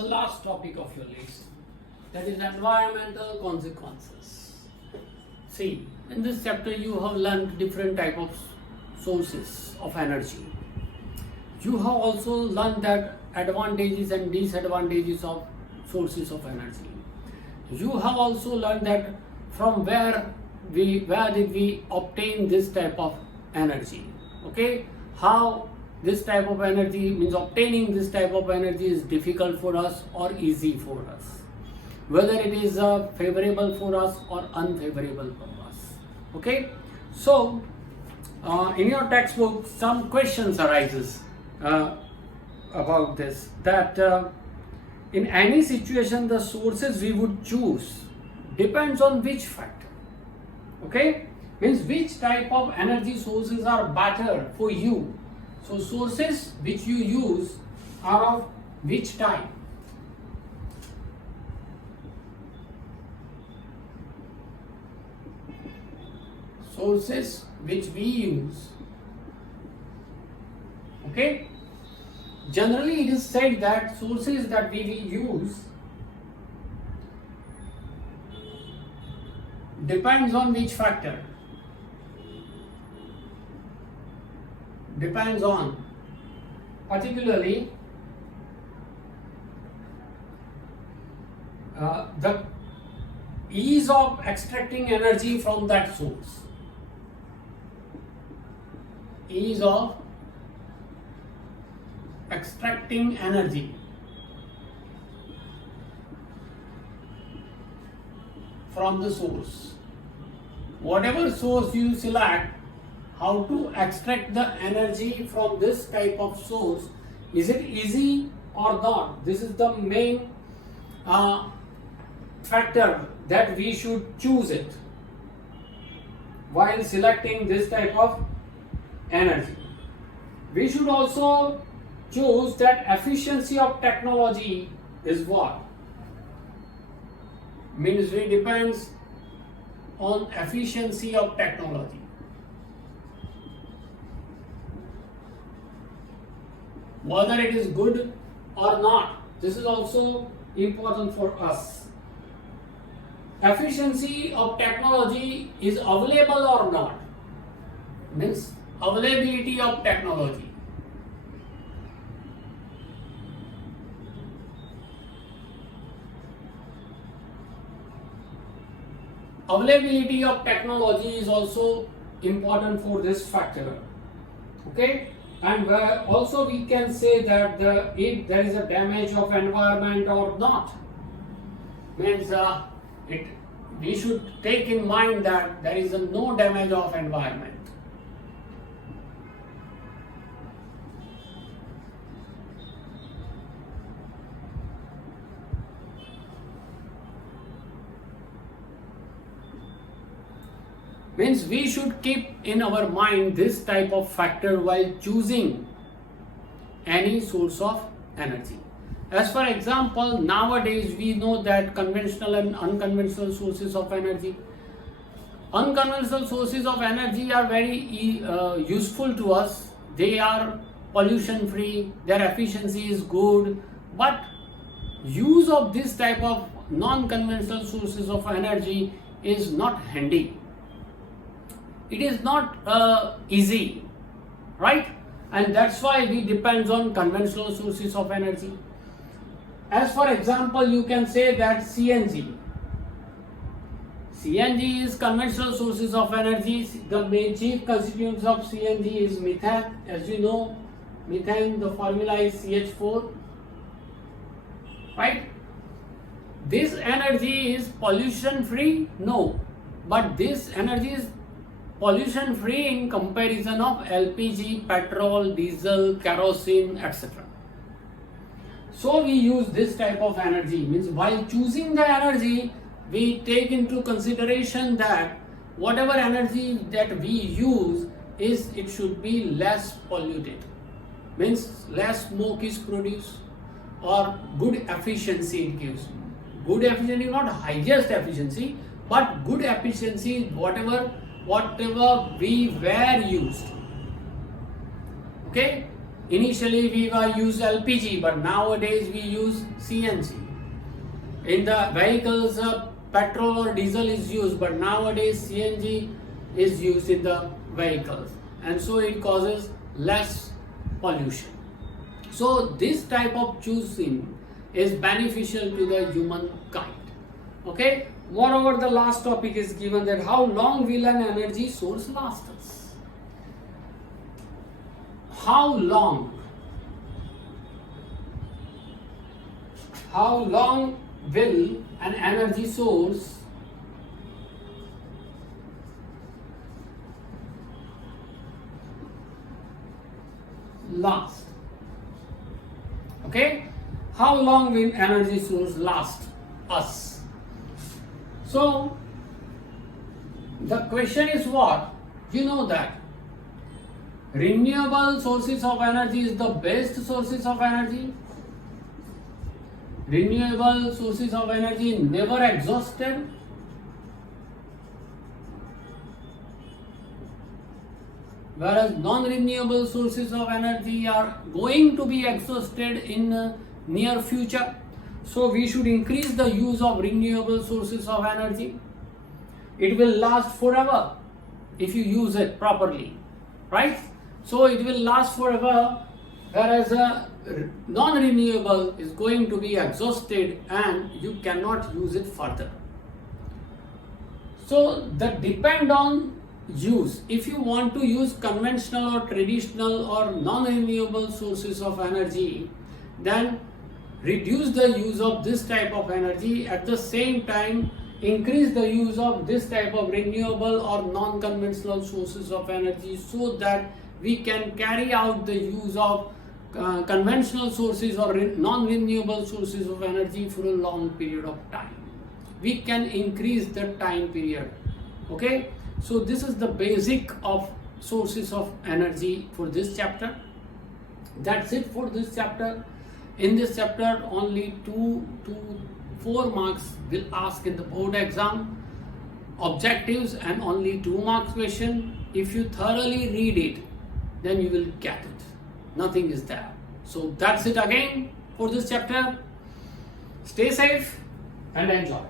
the last topic of your list, that is environmental consequences. See, in this chapter you have learned different type of sources of energy. You have also learned that advantages and disadvantages of sources of energy. You have also learned that from where did we obtain this type of energy. Okay, how this type of energy means obtaining this type of energy is difficult for us or easy for us, whether it is favorable for us or unfavorable for us. Okay, so in your textbook some questions arises about this, that in any situation the sources we would choose depends on which factor. Okay, means which type of energy sources are better for you. So sources which you use are of which type? Sources which we use. Okay, generally it is said that sources that we use depends on which factor? Depends on particularly the ease of extracting energy from that source. Ease of extracting energy from the source. Whatever source you select, how to extract the energy from this type of source, is it easy or not? This is the main factor that we should choose it while selecting this type of energy. We should also choose that efficiency of technology is what? Means it depends on efficiency of technology. Whether it is good or not, this is also important for us. Efficiency of technology is available or not, means availability of technology. Availability of technology is also important for this factor. Okay, and also we can say that if there is a damage of environment or not, means we should take in mind that there is no damage of environment. Means we should keep in our mind this type of factor while choosing any source of energy. As for example, nowadays we know that conventional and unconventional sources of energy. Unconventional sources of energy are very useful to us. They are pollution free, their efficiency is good, but use of this type of non-conventional sources of energy is not handy. It is not easy, right? And that's why we depend on conventional sources of energy. As for example, you can say that CNG is conventional sources of energy. The main chief constituents of CNG is methane. As you know, methane, the formula is CH4, right? This energy is pollution free? No, but this energy is pollution free in comparison of LPG, petrol, diesel, kerosene, etc. So we use this type of energy. Means while choosing the energy, we take into consideration that whatever energy that we use it should be less polluted. Means less smoke is produced or good efficiency it gives. Good efficiency, not highest efficiency, but good efficiency, whatever we were used. Okay, Initially we were use LPG, but nowadays we use CNG. In the vehicles, petrol or diesel is used, but nowadays CNG is used in the vehicles, and so it causes less pollution. So this type of choosing is beneficial to the humankind. Okay, moreover, the last topic is given that how long will an energy source last us? How long will an energy source last? Okay, how long will energy source last us? So the question is what? You know that renewable sources of energy is the best sources of energy. Renewable sources of energy never exhausted. Whereas non-renewable sources of energy are going to be exhausted in near future. So we should increase the use of renewable sources of energy. It will last forever if you use it properly, right? So it will last forever, whereas non-renewable is going to be exhausted and you cannot use it further. So that depend on use. If you want to use conventional or traditional or non-renewable sources of energy, then reduce the use of this type of energy. At the same time, increase the use of this type of renewable or non-conventional sources of energy, so that we can carry out the use of conventional sources or non-renewable sources of energy for a long period of time. We can increase the time period. Okay, so this is the basic of sources of energy for this chapter. That's it for this chapter. In this chapter, only 2 to 4 marks will ask in the board exam, objectives, and only 2 marks question. If you thoroughly read it, then you will get it. Nothing is there. So that's it again for this chapter. Stay safe and enjoy.